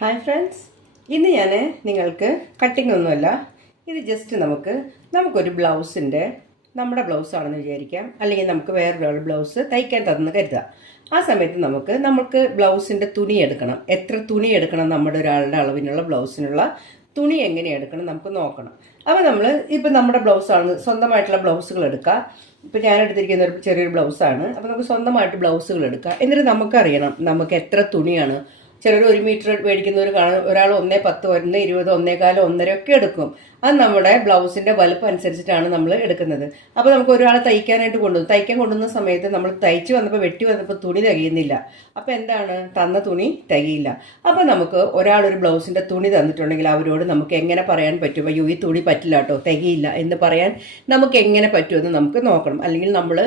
Hi friends ഇന്ന് ഞാൻ നിങ്ങൾക്ക് കട്ടിംഗ് ഒന്നുമല്ല. ഇത് ജസ്റ്റ് നമുക്ക് നമുക്കൊരു ബ്ലൗസിന്റെ നമ്മുടെ ബ്ലൗസ് ആണെന്ന് വിചാരിക്കാം. അല്ലെങ്കിൽ നമുക്ക് വേറൊരാൾ ബ്ലൗസ് തയ്ക്കാൻ തന്നെന്ന് കരുതാം. ആ സമയത്ത് നമുക്ക് നമുക്ക് ബ്ലൗസിന്റെ തുണി എടുക്കണം. എത്ര തുണി എടുക്കണം നമ്മുടെ ഒരാളുടെ അളവിനുള്ള ബ്ലൗസിനുള്ള തുണി എങ്ങനെ എടുക്കണം നമുക്ക് നോക്കണം. അപ്പോൾ നമ്മൾ ഇപ്പം നമ്മുടെ ബ്ലൗസാണ് സ്വന്തമായിട്ടുള്ള ബ്ലൗസുകൾ എടുക്കുക ഇപ്പം ഞാൻ എടുത്തിരിക്കുന്ന ഒരു ചെറിയൊരു ബ്ലൗസാണ്. അപ്പോൾ നമുക്ക് സ്വന്തമായിട്ട് ബ്ലൗസുകൾ എടുക്കുക എന്നിട്ട് നമുക്കറിയണം നമുക്ക് എത്ര തുണിയാണ് ചിലർ ഒരു മീറ്റർ മേടിക്കുന്നവർ കാണും. ഒരാൾ ഒന്നേ പത്ത് ഒന്ന് ഇരുപത് ഒന്നേകാലം ഒന്നര ഒക്കെ എടുക്കും. അത് നമ്മുടെ ബ്ലൗസിന്റെ വലുപ്പം അനുസരിച്ചിട്ടാണ് നമ്മൾ എടുക്കുന്നത്. അപ്പോൾ നമുക്ക് ഒരാളെ തയ്ക്കാനായിട്ട് കൊണ്ടുവന്നു. തയ്ക്കാൻ കൊണ്ടുവന്ന സമയത്ത് നമ്മൾ തയ്ച്ച് വന്നപ്പോൾ വെട്ടി വന്നപ്പോൾ തുണി തികയുന്നില്ല. അപ്പോൾ എന്താണ്? തന്ന തുണി തികയില്ല. അപ്പോൾ നമുക്ക് ഒരാൾ ഒരു ബ്ലൗസിന്റെ തുണി തന്നിട്ടുണ്ടെങ്കിൽ അവരോട് നമുക്ക് എങ്ങനെ പറയാൻ പറ്റും? അയ്യോ ഈ തുണി പറ്റില്ല കേട്ടോ തികയില്ല എന്ന് പറയാൻ നമുക്ക് എങ്ങനെ പറ്റുമെന്ന് നമുക്ക് നോക്കണം. അല്ലെങ്കിൽ നമ്മൾ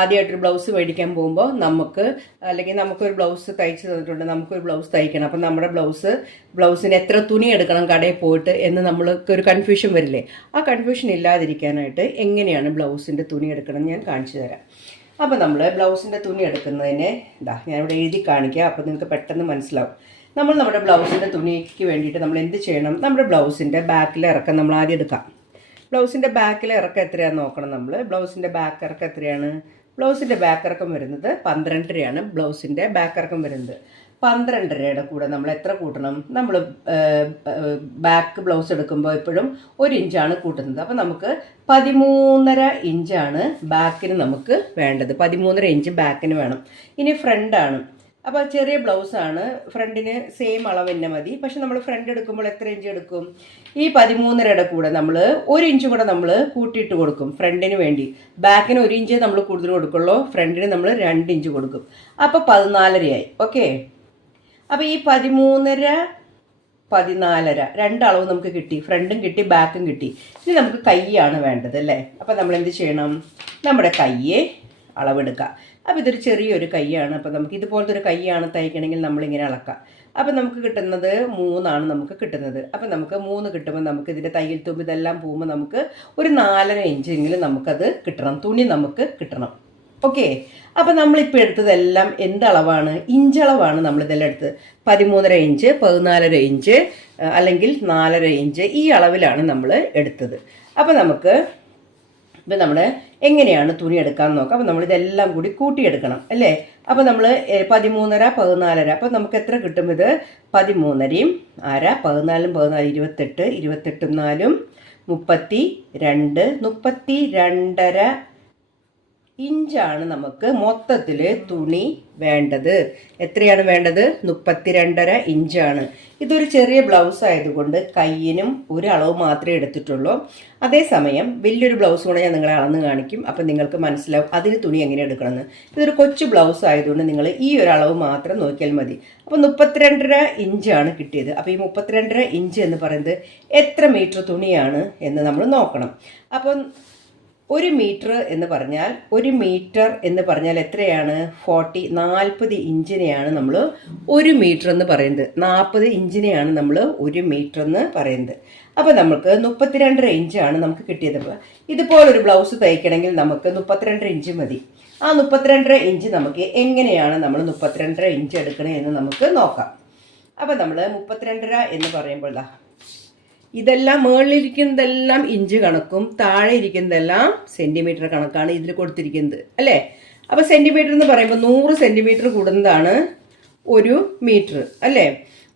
ആദ്യമായിട്ടൊരു ബ്ലൗസ് മേടിക്കാൻ പോകുമ്പോൾ നമുക്ക് അല്ലെങ്കിൽ നമുക്കൊരു ബ്ലൗസ് തയ്ച്ച് തന്നിട്ടുണ്ട് നമുക്കൊരു ബ്ലൗസ് തയ്ക്കണം. അപ്പം നമ്മുടെ ബ്ലൗസ് ബ്ലൗസിന് എത്ര തുണി എടുക്കണം കടയിൽ പോയിട്ട് എന്ന് നമ്മൾക്ക് ഒരു കൺഫ്യൂഷൻ വരില്ലേ? ആ കൺഫ്യൂഷൻ ഇല്ലാതിരിക്കാനായിട്ട് എങ്ങനെയാണ് ബ്ലൗസിന്റെ തുണി എടുക്കണം എന്ന് ഞാൻ കാണിച്ചു തരാം. അപ്പോൾ നമ്മൾ ബ്ലൗസിന്റെ തുണി എടുക്കുന്നതിന് ഇതാ ഞാനിവിടെ എഴുതി കാണിക്കുക അപ്പോൾ നിങ്ങൾക്ക് പെട്ടെന്ന് മനസ്സിലാവും. നമ്മൾ നമ്മുടെ ബ്ലൗസിന്റെ തുണിക്ക് വേണ്ടിയിട്ട് നമ്മൾ എന്ത് ചെയ്യണം? നമ്മുടെ ബ്ലൗസിന്റെ ബാക്കിലെ ഇറക്കം നമ്മൾ ആദ്യം എടുക്കാം. ബ്ലൗസിന്റെ ബാക്കിലെ ഇറക്കം എത്രയാണെന്ന് നോക്കണം നമ്മൾ ബ്ലൗസിന്റെ ബാക്ക് ഇറക്കം എത്രയാണ്? ബ്ലൗസിന്റെ ബാക്ക് ഇറക്കം വരുന്നത് പന്ത്രണ്ടരയാണ്. ബ്ലൗസിന്റെ ബാക്ക് ഇറക്കം വരുന്നത്. പന്ത്രണ്ടരയുടെ കൂടെ നമ്മൾ എത്ര കൂട്ടണം? നമ്മൾ ബാക്ക് ബ്ലൗസ് എടുക്കുമ്പോൾ എപ്പോഴും ഒരു ഇഞ്ചാണ് കൂട്ടുന്നത്. അപ്പോൾ നമുക്ക് പതിമൂന്നര ഇഞ്ചാണ് ബാക്കിന് നമുക്ക് വേണ്ടത്. പതിമൂന്നര ഇഞ്ച് ബാക്കിന് വേണം. ഇനി ഫ്രണ്ടാണ് അപ്പോൾ ചെറിയ ബ്ലൗസാണ് ഫ്രണ്ടിന് സെയിം അളവ് തന്നെ മതി. പക്ഷെ നമ്മൾ ഫ്രണ്ട് എടുക്കുമ്പോൾ എത്ര ഇഞ്ച് എടുക്കും? ഈ പതിമൂന്നരയുടെ കൂടെ നമ്മൾ ഒരു ഇഞ്ച് കൂടെ നമ്മൾ കൂട്ടിയിട്ട് കൊടുക്കും ഫ്രണ്ടിന് വേണ്ടി. ബാക്കിന് ഒരു ഇഞ്ച് നമ്മൾ കൂടുതൽ കൊടുക്കുള്ളൂ. ഫ്രണ്ടിന് നമ്മൾ രണ്ട് ഇഞ്ച് കൊടുക്കും. അപ്പോൾ പതിനാലരയായി. ഓക്കെ അപ്പോൾ ഈ പതിമൂന്നര പതിനാലര രണ്ടളവ് നമുക്ക് കിട്ടി. ഫ്രണ്ടും കിട്ടി ബാക്കും കിട്ടി. ഇനി നമുക്ക് കൈയാണ് വേണ്ടത് അല്ലേ? അപ്പോൾ നമ്മൾ എന്ത് ചെയ്യണം? നമ്മുടെ കയ്യെ അളവെടുക്കുക. അപ്പോൾ ഇതൊരു ചെറിയൊരു കൈയാണ്. അപ്പോൾ നമുക്ക് ഇതുപോലത്തെ ഒരു കൈയാണ് തയ്ക്കണമെങ്കിൽ നമ്മളിങ്ങനെ അളക്കാം. അപ്പോൾ നമുക്ക് കിട്ടുന്നത് മൂന്നാണ് നമുക്ക് കിട്ടുന്നത്. അപ്പോൾ നമുക്ക് മൂന്ന് കിട്ടുമ്പോൾ നമുക്ക് ഇതിന്റെ തയ്യൽ തുമ്പ് ഇതെല്ലാം പോകുമ്പോൾ നമുക്ക് ഒരു നാലര ഇഞ്ചെങ്കിലും നമുക്കത് കിട്ടണം. തുണി നമുക്ക് കിട്ടണം. ഓക്കെ അപ്പം നമ്മളിപ്പോൾ എടുത്തതെല്ലാം എന്തളവാണ്? ഇഞ്ചളവാണ് നമ്മളിതെല്ലാം എടുത്തത്. പതിമൂന്നര ഇഞ്ച് പതിനാലര ഇഞ്ച് അല്ലെങ്കിൽ നാലര ഇഞ്ച് ഈ അളവിലാണ് നമ്മൾ എടുത്തത്. അപ്പോൾ നമുക്ക് ഇപ്പം നമ്മൾ എങ്ങനെയാണ് തുണി എടുക്കാൻ നോക്കാം. അപ്പം നമ്മൾ ഇതെല്ലാം കൂടി കൂട്ടിയെടുക്കണം അല്ലേ? അപ്പം നമ്മൾ പതിമൂന്നര പതിനാലര. അപ്പം നമുക്ക് എത്ര കിട്ടും ഇത്? പതിമൂന്നരയും അര പതിനാലും പതിനാല് ഇരുപത്തെട്ട് ഇരുപത്തെട്ടും നാലും മുപ്പത്തി രണ്ട് മുപ്പത്തി രണ്ടര ഇഞ്ചാണ് നമുക്ക് മൊത്തത്തിൽ തുണി വേണ്ടത്. എത്രയാണ് വേണ്ടത്? മുപ്പത്തിരണ്ടര ഇഞ്ചാണ്. ഇതൊരു ചെറിയ ബ്ലൗസ് ആയതുകൊണ്ട് കയ്യിനും ഒരു അളവ് മാത്രമേ എടുത്തിട്ടുള്ളൂ. അതേസമയം വലിയൊരു ബ്ലൗസ് കൂടെ ഞാൻ നിങ്ങളെ അളന്ന് കാണിക്കും. അപ്പം നിങ്ങൾക്ക് മനസ്സിലാവും അതിന് തുണി എങ്ങനെ എടുക്കണമെന്ന്. ഇതൊരു കൊച്ചു ബ്ലൗസ് ആയതുകൊണ്ട് നിങ്ങൾ ഈ ഒരു അളവ് മാത്രം നോക്കിയാൽ മതി. അപ്പം മുപ്പത്തിരണ്ടര ഇഞ്ചാണ് കിട്ടിയത്. അപ്പോൾ ഈ മുപ്പത്തിരണ്ടര ഇഞ്ച് എന്ന് പറയുന്നത് എത്ര മീറ്റർ തുണിയാണ് എന്ന് നമ്മൾ നോക്കണം. അപ്പം ഒരു മീറ്റർ എന്ന് പറഞ്ഞാൽ ഒരു മീറ്റർ എന്ന് പറഞ്ഞാൽ എത്രയാണ്? ഫോർട്ടി നാൽപ്പത് ഇഞ്ചിനെയാണ് നമ്മൾ ഒരു മീറ്റർ എന്ന് പറയുന്നത്. നാൽപ്പത് ഇഞ്ചിനെയാണ് നമ്മൾ ഒരു മീറ്റർ എന്ന് പറയുന്നത്. അപ്പോൾ നമുക്ക് മുപ്പത്തിരണ്ടര ഇഞ്ചാണ് നമുക്ക് കിട്ടിയത്. ഇതുപോലൊരു ബ്ലൗസ് തയ്ക്കണമെങ്കിൽ നമുക്ക് മുപ്പത്തിരണ്ടര ഇഞ്ച് മതി. ആ മുപ്പത്തിരണ്ടര ഇഞ്ച് നമുക്ക് എങ്ങനെയാണ് നമ്മൾ മുപ്പത്തിരണ്ടര ഇഞ്ച് എടുക്കണേ എന്ന് നമുക്ക് നോക്കാം. അപ്പോൾ നമ്മൾ മുപ്പത്തിരണ്ടര എന്ന് പറയുമ്പോൾ ഇതെല്ലാം മുകളിലിരിക്കുന്നതെല്ലാം ഇഞ്ച് കണക്കും താഴെ ഇരിക്കുന്നതെല്ലാം സെന്റിമീറ്റർ കണക്കാണ് ഇതിൽ കൊടുത്തിരിക്കുന്നത് അല്ലേ? അപ്പോൾ സെന്റിമീറ്റർ എന്ന് പറയുമ്പോൾ നൂറ് സെന്റിമീറ്റർ കൂടുന്നതാണ് ഒരു മീറ്റർ അല്ലേ?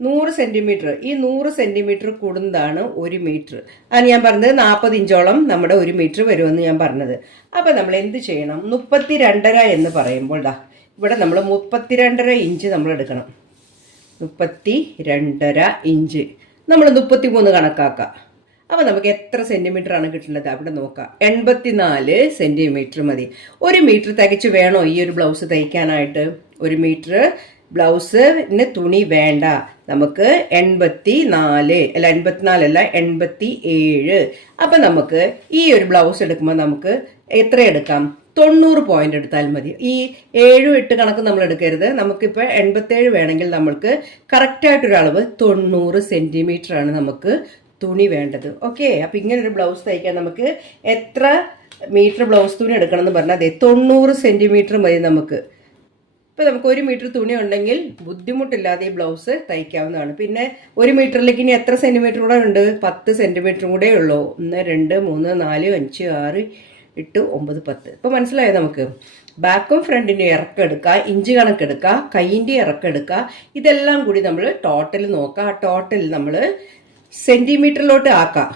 നൂറ് സെന്റിമീറ്റർ ഈ നൂറ് സെന്റിമീറ്റർ കൂടുന്നതാണ് ഒരു മീറ്റർ അത് ഞാൻ പറഞ്ഞത് നാൽപ്പത് ഇഞ്ചോളം നമ്മുടെ ഒരു മീറ്റർ വരുമെന്ന് ഞാൻ പറഞ്ഞത്. അപ്പോൾ നമ്മൾ എന്ത് ചെയ്യണം? മുപ്പത്തി രണ്ടര എന്ന് പറയുമ്പോൾ ദാ ഇവിടെ നമ്മൾ മുപ്പത്തി രണ്ടര ഇഞ്ച് നമ്മൾ എടുക്കണം. മുപ്പത്തി രണ്ടര ഇഞ്ച്. നമ്മൾ മുപ്പത്തി മൂന്ന് കണക്കാക്കാം. അപ്പോൾ നമുക്ക് എത്ര സെന്റിമീറ്റർ ആണ് കിട്ടുന്നത്? അവിടെ നോക്കാം. എൺപത്തിനാല് സെന്റിമീറ്റർ മതി. ഒരു മീറ്റർ തികച്ച് വേണോ ഈ ഒരു ബ്ലൗസ് തയ്ക്കാനായിട്ട്? ഒരു മീറ്റർ ബ്ലൗസിന് തുണി വേണ്ട. നമുക്ക് എൺപത്തി നാല് അല്ല എൺപത്തിനാലല്ല എൺപത്തി ഏഴ് അപ്പം നമുക്ക് ഈ ഒരു ബ്ലൗസ് എടുക്കുമ്പോൾ നമുക്ക് എത്ര എടുക്കാം? തൊണ്ണൂറ് പോയിന്റ് എടുത്താൽ മതി. ഈ ഏഴും എട്ട് കണക്ക് നമ്മൾ എടുക്കരുത്. നമുക്കിപ്പോൾ എൺപത്തേഴ് വേണമെങ്കിൽ നമ്മൾക്ക് കറക്റ്റായിട്ടൊരു അളവ് തൊണ്ണൂറ് സെന്റിമീറ്റർ ആണ് നമുക്ക് തുണി വേണ്ടത്. ഓക്കെ അപ്പം ഇങ്ങനെ ഒരു ബ്ലൗസ് തയ്ക്കാൻ നമുക്ക് എത്ര മീറ്റർ ബ്ലൗസ് തുണി എടുക്കണം എന്ന് പറഞ്ഞാൽ അതെ തൊണ്ണൂറ് സെന്റിമീറ്റർ മതി നമുക്ക്. ഇപ്പം നമുക്ക് ഒരു മീറ്റർ തുണി ഉണ്ടെങ്കിൽ ബുദ്ധിമുട്ടില്ലാതെ ഈ ബ്ലൗസ് തയ്ക്കാവുന്നതാണ്. പിന്നെ ഒരു മീറ്ററിലേക്ക് ഇനി എത്ര സെന്റിമീറ്റർ കൂടെ ഉണ്ട്? പത്ത് സെന്റിമീറ്ററും കൂടെ ഉള്ളൂ. ഒന്ന് രണ്ട് മൂന്ന് നാല് അഞ്ച് ആറ് എട്ട് ഒമ്പത് പത്ത്. ഇപ്പോൾ മനസ്സിലായോ നമുക്ക്? ബാക്കും ഫ്രണ്ടിന്റെ ഇറക്കെടുക്കുക ഇഞ്ച് കണക്കെടുക്കുക കൈയിന്റെ ഇറക്കെടുക്കുക ഇതെല്ലാം കൂടി നമ്മൾ ടോട്ടൽ നോക്കുക. ആ ടോട്ടൽ നമ്മൾ സെന്റിമീറ്ററിലോട്ട് ആക്കുക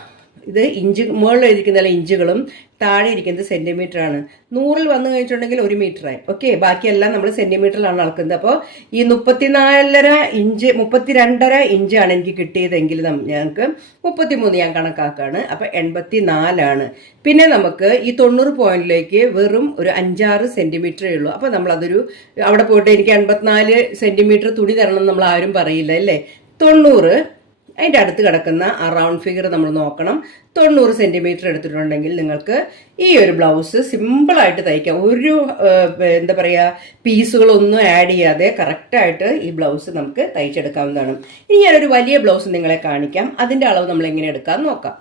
ഇത് ഇഞ്ച് മുകളിൽ ഇരിക്കുന്ന ഇഞ്ചുകളും താഴെ ഇരിക്കുന്നത് സെന്റിമീറ്റർ ആണ്. നൂറിൽ വന്നു കഴിഞ്ഞിട്ടുണ്ടെങ്കിൽ ഒരു മീറ്ററായി ഓക്കെ ബാക്കിയെല്ലാം നമ്മൾ സെന്റിമീറ്ററിലാണ് അളക്കുന്നത്. അപ്പോൾ ഈ മുപ്പത്തിനാലര ഇഞ്ച് മുപ്പത്തിരണ്ടര ഇഞ്ചാണ് എനിക്ക് കിട്ടിയതെങ്കിൽ ഞങ്ങൾക്ക് മുപ്പത്തിമൂന്ന് ഞാൻ കണക്കാക്കാണ്. അപ്പോൾ എൺപത്തി നാലാണ് പിന്നെ നമുക്ക് ഈ തൊണ്ണൂറ് പോയിന്റിലേക്ക് വെറും ഒരു അഞ്ചാറ് സെന്റിമീറ്ററേ ഉള്ളൂ. അപ്പോൾ നമ്മൾ അതൊരു അവിടെ പോയിട്ട് എനിക്ക് എൺപത്തിനാല് സെന്റിമീറ്റർ തുണി തരണം നമ്മൾ ആരും പറയില്ല അല്ലേ? തൊണ്ണൂറ് അതിന്റെ അടുത്ത് കിടക്കുന്ന ആ റൗണ്ട് ഫിഗർ നമ്മൾ നോക്കണം. തൊണ്ണൂറ് സെന്റിമീറ്റർ എടുത്തിട്ടുണ്ടെങ്കിൽ നിങ്ങൾക്ക് ഈ ഒരു ബ്ലൗസ് സിമ്പിളായിട്ട് തയ്ക്കാം. ഒരു എന്താ പറയുക പീസുകളൊന്നും ആഡ് ചെയ്യാതെ കറക്റ്റായിട്ട് ഈ ബ്ലൗസ് നമുക്ക് തയ്ച്ചെടുക്കാവുന്നതാണ്. ഇനി ഞാനൊരു വലിയ ബ്ലൗസ് നിങ്ങളെ കാണിക്കാം. അതിന്റെ അളവ് നമ്മൾ എങ്ങനെ എടുക്കാമെന്ന് നോക്കാം.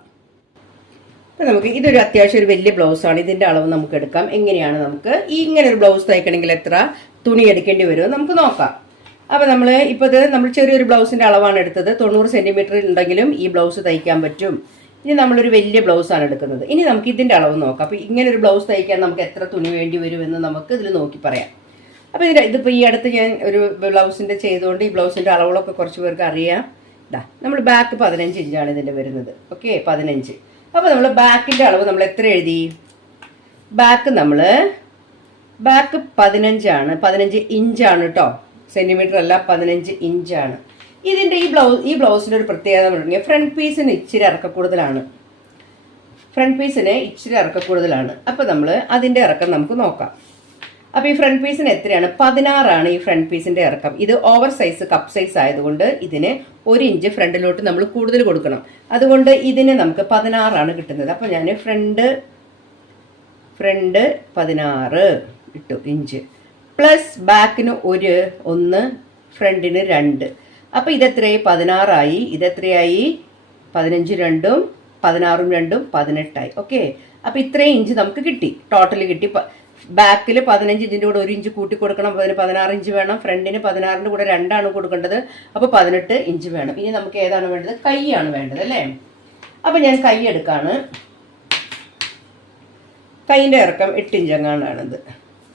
അപ്പം നമുക്ക് ഇതൊരു അത്യാവശ്യം ഒരു വലിയ ബ്ലൗസാണ് ഇതിന്റെ അളവ് നമുക്ക് എടുക്കാം. എങ്ങനെയാണ് നമുക്ക് ഈ ഇങ്ങനെ ഒരു ബ്ലൗസ് തയ്ക്കണമെങ്കിൽ എത്ര തുണി എടുക്കേണ്ടി വരുമോ നമുക്ക് നോക്കാം. അപ്പോൾ നമ്മൾ ഇപ്പോൾ ഇത് നമ്മൾ ചെറിയൊരു ബ്ലൗസിന്റെ അളവാണ് എടുത്തത്. തൊണ്ണൂറ് സെന്റിമീറ്റർ ഉണ്ടെങ്കിലും ഈ ബ്ലൗസ് തയ്ക്കാൻ പറ്റും. ഇനി നമ്മളൊരു വലിയ ബ്ലൗസാണ് എടുക്കുന്നത്. ഇനി നമുക്ക് ഇതിന്റെ അളവ് നോക്കാം. അപ്പോൾ ഇങ്ങനെ ഒരു ബ്ലൗസ് തയ്ക്കാൻ നമുക്ക് എത്ര തുണി വേണ്ടി വരുമെന്ന് നമുക്ക് ഇതിൽ നോക്കി പറയാം. അപ്പോൾ ഇതിന്റെ ഇതിപ്പോൾ ഈ അടുത്ത് ഞാൻ ഒരു ബ്ലൗസിന്റെ ചെയ്തുകൊണ്ട് ഈ ബ്ലൗസിന്റെ അളവുകളൊക്കെ കുറച്ച് പേർക്ക് അറിയാം. ഇതാ നമ്മൾ ബാക്ക് പതിനഞ്ച് ഇഞ്ചാണ് ഇതിന്റെ വരുന്നത്. ഓക്കെ പതിനഞ്ച്. അപ്പോൾ നമ്മൾ ബാക്കിന്റെ അളവ് നമ്മൾ എത്ര എഴുതി? ബാക്ക് നമ്മൾ ബാക്ക് പതിനഞ്ചാണ്. പതിനഞ്ച് ഇഞ്ചാണ് കേട്ടോ സെന്റിമീറ്റർ അല്ല പതിനഞ്ച് ഇഞ്ചാണ്. ഇതിന്റെ ഈ ബ്ലൗസ് ഈ ബ്ലൗസിന്റെ ഒരു പ്രത്യേകത പറഞ്ഞാൽ ഫ്രണ്ട് പീസിന് ഇച്ചിരി ഇറക്കക്കൂടുതലാണ്. ഫ്രണ്ട് പീസിന് ഇച്ചിരി ഇറക്കക്കൂടുതലാണ്. അപ്പൊ അപ്പോൾ നമ്മൾ അതിന്റെ ഇറക്കം നമുക്ക് നോക്കാം. അപ്പോൾ ഈ ഫ്രണ്ട് പീസിന് എത്രയാണ്? പതിനാറാണ് ഈ ഫ്രണ്ട് പീസിന്റെ ഇറക്കം. ഇത് ഓവർ സൈസ് കപ്പ് സൈസ് ആയതുകൊണ്ട് ഇതിന് ഒരു ഇഞ്ച് ഫ്രണ്ടിലോട്ട് നമ്മൾ കൂടുതൽ കൊടുക്കണം. അതുകൊണ്ട് ഇതിന് നമുക്ക് പതിനാറാണ് കിട്ടുന്നത്. അപ്പോൾ ഞാൻ ഫ്രണ്ട് ഫ്രണ്ട് പതിനാറ് ഇട്ടു ഇഞ്ച്. പ്ലസ് ബാക്കിന് ഒരു ഒന്ന് ഫ്രണ്ടിന് രണ്ട്. അപ്പോൾ ഇതെത്രയായി? പതിനാറായി. ഇതെത്രയായി? പതിനഞ്ച് രണ്ടും പതിനാറും രണ്ടും പതിനെട്ടായി. ഓക്കെ അപ്പോൾ ഇത്രയും ഇഞ്ച് നമുക്ക് കിട്ടി. ടോട്ടൽ കിട്ടി. ബാക്കിൽ പതിനഞ്ച് ഇഞ്ചിന്റെ കൂടെ ഒരു ഇഞ്ച് കൂട്ടി കൊടുക്കണം. അതിന് പതിനാറ് ഇഞ്ച് വേണം. ഫ്രണ്ടിന് പതിനാറിന്റെ കൂടെ രണ്ടാണ് കൊടുക്കേണ്ടത്. അപ്പോൾ പതിനെട്ട് ഇഞ്ച് വേണം. ഇനി നമുക്ക് ഏതാണ് വേണ്ടത്? കൈയാണ് വേണ്ടത് അല്ലേ? അപ്പോൾ ഞാൻ കൈ എടുക്കാണ്. കൈയിന്റെ ഇറക്കം എട്ട് ഇഞ്ചങ്ങാണ്ടാണിത്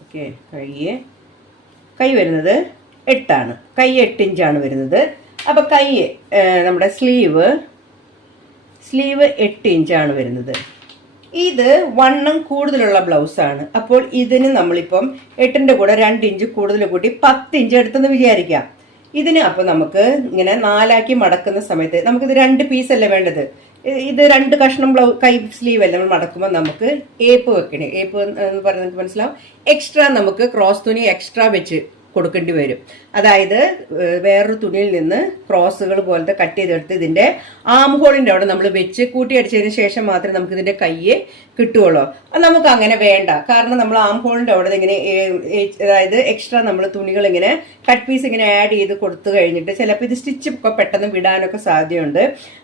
ഓക്കെ കൈ. കൈ വരുന്നത് എട്ടാണ്. കൈ എട്ട് ഇഞ്ചാണ് വരുന്നത്. അപ്പോൾ കൈ നമ്മുടെ സ്ലീവ് സ്ലീവ് എട്ട് ഇഞ്ചാണ് വരുന്നത്. ഇത് വണ്ണം കൂടുതലുള്ള ബ്ലൗസാണ്. അപ്പോൾ ഇതിന് നമ്മളിപ്പം എട്ടിന്റെ കൂടെ രണ്ട് ഇഞ്ച് കൂടുതൽ കൂട്ടി പത്ത് ഇഞ്ച് എടുത്തെന്ന് വിചാരിക്കാം. ഇതിന് അപ്പോൾ നമുക്ക് ഇങ്ങനെ നാലാക്കി മടക്കുന്ന സമയത്ത് നമുക്കിത് രണ്ട് പീസല്ലേ വേണ്ടത്? ഇത് രണ്ട് കഷ്ണം ബ്ലൗ കൈ സ്ലീവ് അല്ല നമ്മൾ മടക്കുമ്പോൾ നമുക്ക് ഏപ്പ് വെക്കണേ. ഏപ്പ് എന്ന് പറഞ്ഞാൽ മനസ്സിലാവും. എക്സ്ട്രാ നമുക്ക് ക്രോസ് തുണി എക്സ്ട്രാ വെച്ച് കൊടുക്കേണ്ടി വരും. അതായത് വേറൊരു തുണിയിൽ നിന്ന് ക്രോസുകൾ പോലത്തെ കട്ട് ചെയ്തെടുത്ത് ഇതിന്റെ ആം ഹോളിന്റെ അവിടെ നമ്മൾ വെച്ച് കൂട്ടി അടിച്ചതിന് ശേഷം മാത്രമേ നമുക്ക് ഇതിന്റെ കയ്യെ കിട്ടുകയുള്ളൂ. അത് നമുക്ക് അങ്ങനെ വേണ്ട. കാരണം നമ്മൾ ആം ഹോളിന്റെ അവിടെ ഇങ്ങനെ അതായത് എക്സ്ട്രാ നമ്മൾ തുണികൾ ഇങ്ങനെ കട്ട് പീസ് ഇങ്ങനെ ആഡ് ചെയ്ത് കൊടുത്തു കഴിഞ്ഞിട്ട് ചിലപ്പോൾ ഇത് സ്റ്റിച്ച് ഒക്കെ പെട്ടെന്ന് വിടാനൊക്കെ സാധ്യതയുണ്ട്.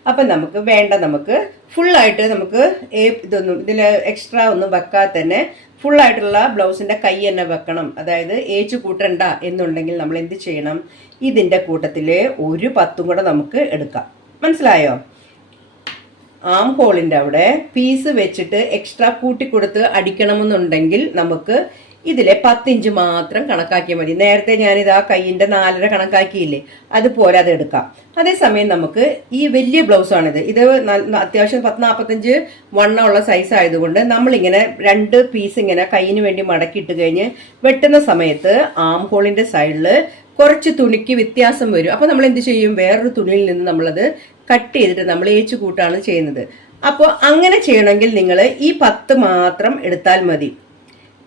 അപ്പം നമുക്ക് വേണ്ട നമുക്ക് ഫുള്ളായിട്ട് നമുക്ക് ഇതൊന്നും ഇതിൽ എക്സ്ട്രാ ഒന്നും വെക്കാതെ തന്നെ ഫുൾ ആയിട്ടുള്ള ബ്ലൗസിന്റെ കൈ തന്നെ വെക്കണം. അതായത് ഏച്ചു കൂട്ടണ്ട എന്നുണ്ടെങ്കിൽ നമ്മൾ എന്ത് ചെയ്യണം? ഇതിന്റെ കൂട്ടത്തിൽ ഒരു പത്തും കൂടെ നമുക്ക് എടുക്കാം. മനസ്സിലായോ? ആം ഹോളിന്റെ അവിടെ പീസ് വെച്ചിട്ട് എക്സ്ട്രാ കൂട്ടിക്കൊടുത്ത് അടിക്കണമെന്നുണ്ടെങ്കിൽ നമുക്ക് ഇതിലെ പത്തിഞ്ച് മാത്രം കണക്കാക്കിയാൽ മതി. നേരത്തെ ഞാനിത് ആ കൈയിന്റെ നാലര കണക്കാക്കിയില്ലേ അതുപോലെ അത് എടുക്കാം. അതേസമയം നമുക്ക് ഈ വലിയ ബ്ലൗസാണിത് ഇത് അത്യാവശ്യം പത്ത് നാൽപ്പത്തഞ്ച് വണ്ണമുള്ള സൈസ് ആയതുകൊണ്ട് നമ്മളിങ്ങനെ രണ്ട് പീസ് ഇങ്ങനെ കൈയിന് വേണ്ടി മടക്കിയിട്ട് കഴിഞ്ഞ് വെട്ടുന്ന സമയത്ത് ആം ഹോളിന്റെ സൈഡിൽ കുറച്ച് തുണിക്ക് വ്യത്യാസം വരും. അപ്പോൾ നമ്മൾ എന്ത് ചെയ്യും? വേറൊരു തുണിയിൽ നിന്ന് നമ്മളത് കട്ട് ചെയ്തിട്ട് നമ്മൾ ഏച്ചു കൂട്ടാണ് ചെയ്യുന്നത്. അപ്പോൾ അങ്ങനെ ചെയ്യണമെങ്കിൽ നിങ്ങൾ ഈ പത്ത് മാത്രം എടുത്താൽ മതി.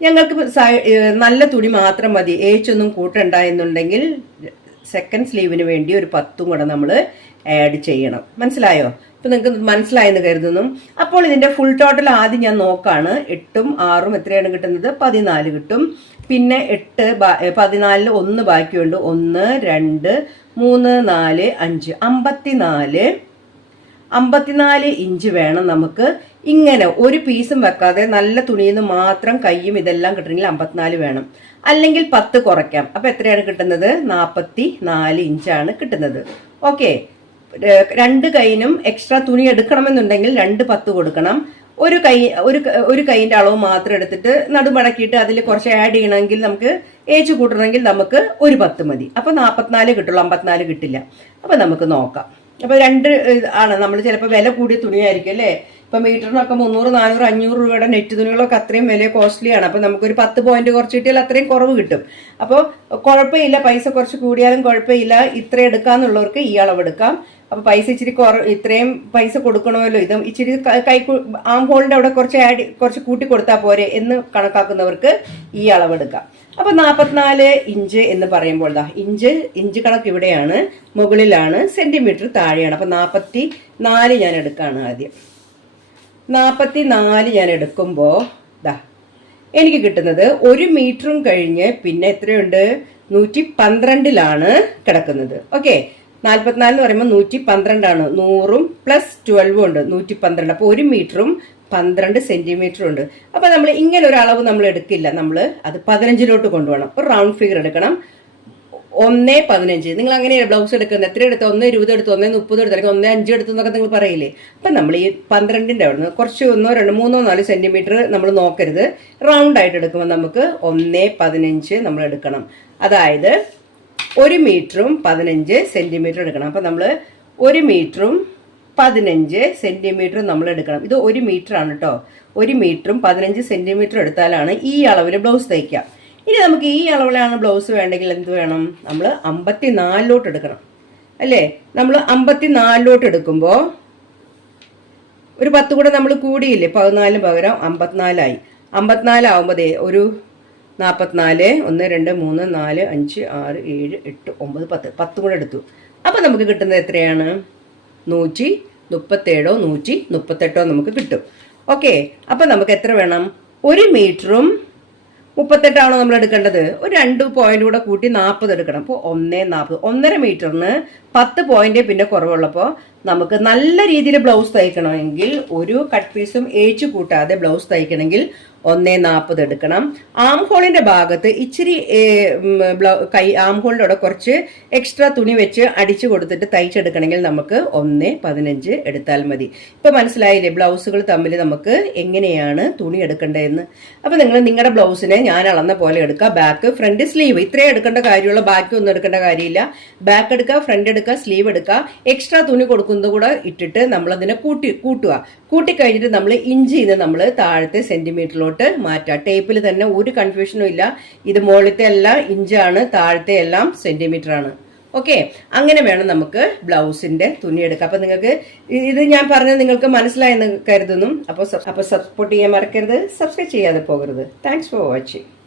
ഞങ്ങൾക്ക് നല്ല തുണി മാത്രം മതി. ഏച്ചൊന്നും കൂട്ടണ്ട എന്നുണ്ടെങ്കിൽ സെക്കൻഡ് സ്ലീവിന് വേണ്ടി ഒരു പത്തും കൂടെ നമ്മൾ ആഡ് ചെയ്യണം. മനസ്സിലായോ? ഇപ്പം നിങ്ങൾക്ക് മനസ്സിലായെന്ന് കരുതുന്നു. അപ്പോൾ ഇതിന്റെ ഫുൾ ടോട്ടൽ ആദ്യം ഞാൻ നോക്കാണ്. എട്ടും ആറും എത്രയാണ് കിട്ടുന്നത്? പതിനാല് കിട്ടും. പിന്നെ എട്ട് പതിനാലിൽ ഒന്ന് ബാക്കിയുണ്ട്. ഒന്ന് രണ്ട് മൂന്ന് നാല് അഞ്ച്. അമ്പത്തിനാല്. അമ്പത്തിനാല് ഇഞ്ച് വേണം നമുക്ക് ഇങ്ങനെ ഒരു പീസും വെക്കാതെ നല്ല തുണിയിൽ നിന്ന് മാത്രം കൈയും ഇതെല്ലാം കിട്ടണമെങ്കിൽ അമ്പത്തിനാല് വേണം. അല്ലെങ്കിൽ പത്ത് കുറയ്ക്കാം. അപ്പൊ എത്രയാണ് കിട്ടുന്നത്? നാൽപ്പത്തി നാല് ഇഞ്ചാണ് കിട്ടുന്നത്. ഓക്കെ. രണ്ട് കൈയിനും എക്സ്ട്രാ തുണി എടുക്കണമെന്നുണ്ടെങ്കിൽ രണ്ട് പത്ത് കൊടുക്കണം. ഒരു കൈ ഒരു ഒരു കൈയിന്റെ അളവ് മാത്രം എടുത്തിട്ട് നടുമടക്കിയിട്ട് അതിൽ കുറച്ച് ആഡ് ചെയ്യണമെങ്കിൽ നമുക്ക് ഏച്ച് കൂട്ടണമെങ്കിൽ നമുക്ക് ഒരു പത്ത് മതി. അപ്പൊ നാൽപ്പത്തിനാല് കിട്ടുള്ളൂ. അമ്പത്തിനാല് കിട്ടില്ല. അപ്പൊ നമുക്ക് നോക്കാം. അപ്പൊ രണ്ട് ആണ്. നമ്മൾ ചിലപ്പോൾ വില കൂടിയ തുണിയായിരിക്കും അല്ലേ? ഇപ്പൊ മീറ്ററിനൊക്കെ മുന്നൂറ് നാനൂറ് അഞ്ഞൂറ് രൂപയുടെ നെറ്റ് തുണികളൊക്കെ അത്രയും വില കോസ്റ്റ്ലിയാണ് അപ്പം നമുക്കൊരു പത്ത് പോയിന്റ് കുറച്ച് കിട്ടിയാൽ അത്രയും കുറവ് കിട്ടും. അപ്പോൾ കുഴപ്പമില്ല പൈസ കുറച്ച് കൂടിയാലും കുഴപ്പമില്ല. ഇത്ര എടുക്കാന്നുള്ളവർക്ക് ഈ അളവ് എടുക്കാം. അപ്പൊ പൈസ ഇച്ചിരി കുറ ഇത്രയും പൈസ കൊടുക്കണമല്ലോ. ഇത് ഇച്ചിരി ക- ആം ഹോളിന്റെ അവിടെ കുറച്ച് ആഡ് കുറച്ച് കൂട്ടി കൊടുത്താൽ പോരെ എന്ന് കണക്കാക്കുന്നവർക്ക് ഈ അളവെടുക്കാം അപ്പൊ നാൽപ്പത്തിനാല് ഇഞ്ച് എന്ന് പറയുമ്പോൾ ദാ ഇഞ്ച് ഇഞ്ച് കണക്ക് ഇവിടെയാണ് മുകളിലാണ് സെന്റിമീറ്റർ താഴെയാണ്. അപ്പൊ നാൽപ്പത്തി നാല് ഞാൻ എടുക്കാണ് ആദ്യം. നാൽപ്പത്തി നാല് ഞാൻ എടുക്കുമ്പോൾ ദാ എനിക്ക് കിട്ടുന്നത് ഒരു മീറ്ററും കഴിഞ്ഞ് പിന്നെ എത്രയുണ്ട്? നൂറ്റി പന്ത്രണ്ടിലാണ് കിടക്കുന്നത്. ഓക്കെ നാൽപ്പത്തിനാല് എന്ന് പറയുമ്പോൾ നൂറ്റി പന്ത്രണ്ടാണ് നൂറും പ്ലസ് ട്വൽവും ഉണ്ട് നൂറ്റി പന്ത്രണ്ട് അപ്പോൾ ഒരു മീറ്ററും പന്ത്രണ്ട് സെന്റിമീറ്ററും ഉണ്ട്. അപ്പോൾ നമ്മൾ ഇങ്ങനെ ഒരു അളവ് നമ്മൾ എടുക്കില്ല നമ്മൾ അത് പതിനഞ്ചിലോട്ട് കൊണ്ടുപോകണം. ഒരു റൗണ്ട് ഫിഗർ എടുക്കണം. ഒന്ന് പതിനഞ്ച്. നിങ്ങൾ അങ്ങനെയാണ് ബ്ലൗസ് എടുക്കുന്നത്. എത്ര എടുത്ത്? ഒന്ന് ഇരുപത് എടുത്ത് ഒന്ന് മുപ്പത് എടുത്ത് അല്ലെങ്കിൽ ഒന്ന് അഞ്ച് എടുത്ത് എന്നൊക്കെ നിങ്ങൾ പറയില്ലേ? അപ്പം നമ്മൾ ഈ പന്ത്രണ്ടിന്റെ അവിടെ നിന്ന് കുറച്ച് ഒന്നോ രണ്ടോ മൂന്നോ നാല് സെന്റിമീറ്റർ നമ്മൾ നോക്കരുത്. റൗണ്ട് ആയിട്ട് എടുക്കുമ്പോൾ നമുക്ക് ഒന്ന് പതിനഞ്ച് നമ്മൾ എടുക്കണം. അതായത് ഒരു മീറ്ററും പതിനഞ്ച് സെന്റിമീറ്റർ എടുക്കണം. അപ്പം നമ്മൾ ഒരു മീറ്ററും പതിനഞ്ച് സെന്റിമീറ്റർ നമ്മൾ എടുക്കണം. ഇത് ഒരു മീറ്റർ ആണ് കേട്ടോ. ഒരു മീറ്ററും പതിനഞ്ച് സെന്റിമീറ്റർ എടുത്താലാണ് ഈ അളവിൽ ബ്ലൗസ് തയ്ക്കാം ഇനി നമുക്ക് ഈ അളവിലാണ് ബ്ലൗസ് വേണ്ടെങ്കിൽ എന്ത് വേണം? നമ്മൾ അമ്പത്തി നാലിലോട്ട് എടുക്കണം. അല്ലേ? നമ്മൾ അമ്പത്തി നാലിലോട്ട് എടുക്കുമ്പോൾ ഒരു പത്ത് കൂടെ നമ്മൾ കൂടിയില്ലേ? പതിനാലിന് പകരം അമ്പത്തിനാലായി. അമ്പത്തിനാലാവുമ്പോൾ ഒരു നാൽപ്പത്തിനാല് ഒന്ന് രണ്ട് മൂന്ന് നാല് അഞ്ച് ആറ് ഏഴ് എട്ട് ഒമ്പത് പത്ത്. പത്ത് കൂടെ എടുത്തു. അപ്പം നമുക്ക് കിട്ടുന്നത് എത്രയാണ്? നൂറ്റി മുപ്പത്തേഴോ നൂറ്റി മുപ്പത്തെട്ടോ നമുക്ക് കിട്ടും. ഓക്കെ? അപ്പം നമുക്ക് എത്ര വേണം? ഒരു മീറ്ററും മുപ്പത്തെട്ടാണോ നമ്മൾ എടുക്കേണ്ടത്. ഒരു രണ്ട് പോയിന്റ് കൂടെ കൂട്ടി നാൽപ്പത് എടുക്കണം. അപ്പോൾ ഒന്നേ നാൽപ്പത്. ഒന്നര മീറ്ററിന് പത്ത് പോയിന്റ് പിന്നെ കുറവുള്ളപ്പോൾ നമുക്ക് നല്ല രീതിയിൽ ബ്ലൗസ് തയ്ക്കണമെങ്കിൽ ഒരു കട്ട് പീസും ഏച്ചു കൂട്ടാതെ ബ്ലൗസ് തയ്ക്കണമെങ്കിൽ ഒന്നേ നാൽപ്പത് എടുക്കണം. ആം ഹോളിന്റെ ഭാഗത്ത് ഇച്ചിരി കൈ ആം ഹോളിന്റെ കൂടെ കുറച്ച് എക്സ്ട്രാ തുണി വെച്ച് അടിച്ചു കൊടുത്തിട്ട് തയ്ച്ചെടുക്കണമെങ്കിൽ നമുക്ക് ഒന്ന് പതിനഞ്ച് എടുത്താൽ മതി. ഇപ്പൊ മനസ്സിലായില്ലേ ബ്ലൗസുകൾ തമ്മിൽ നമുക്ക് എങ്ങനെയാണ് തുണി എടുക്കേണ്ടതെന്ന്? അപ്പൊ നിങ്ങൾ നിങ്ങളുടെ ബ്ലൗസിനെ ഞാൻ അളന്ന പോലെ എടുക്കുക. ബാക്ക് ഫ്രണ്ട് സ്ലീവ് ഇത്രയും എടുക്കേണ്ട കാര്യമുള്ള ബാക്കി ഒന്നും എടുക്കേണ്ട കാര്യമില്ല. ബാക്ക് എടുക്കുക ഫ്രണ്ട് എടുക്കുക സ്ലീവ് എടുക്കുക. എക്സ്ട്രാ തുണി കൊടുക്കുന്നത് കൂടെ ഇട്ടിട്ട് നമ്മൾ അതിനെ കൂട്ടി കൂട്ടുക. കൂട്ടിക്കഴിഞ്ഞിട്ട് നമ്മൾ ഇഞ്ചിന്ന് നമ്മൾ താഴത്തെ സെന്റിമീറ്ററിലോട്ട് മാറ്റുക. ടേപ്പിൽ തന്നെ ഒരു കൺഫ്യൂഷനും ഇല്ല. ഇത് മുകളിലത്തെ എല്ലാം ഇഞ്ചാണ് താഴത്തെ എല്ലാം സെന്റിമീറ്റർ ആണ് ഓക്കെ? അങ്ങനെ വേണം നമുക്ക് ബ്ലൗസിന്റെ തുണി എടുക്കാം അപ്പൊ നിങ്ങൾക്ക് ഇത് ഞാൻ പറഞ്ഞത് നിങ്ങൾക്ക് മനസ്സിലായെന്ന് കരുതുന്നു. അപ്പോൾ അപ്പോൾ സപ്പോർട്ട് ചെയ്യാൻ മറക്കരുത്. സബ്സ്ക്രൈബ് ചെയ്യാതെ പോകരുത്. Thanks for watching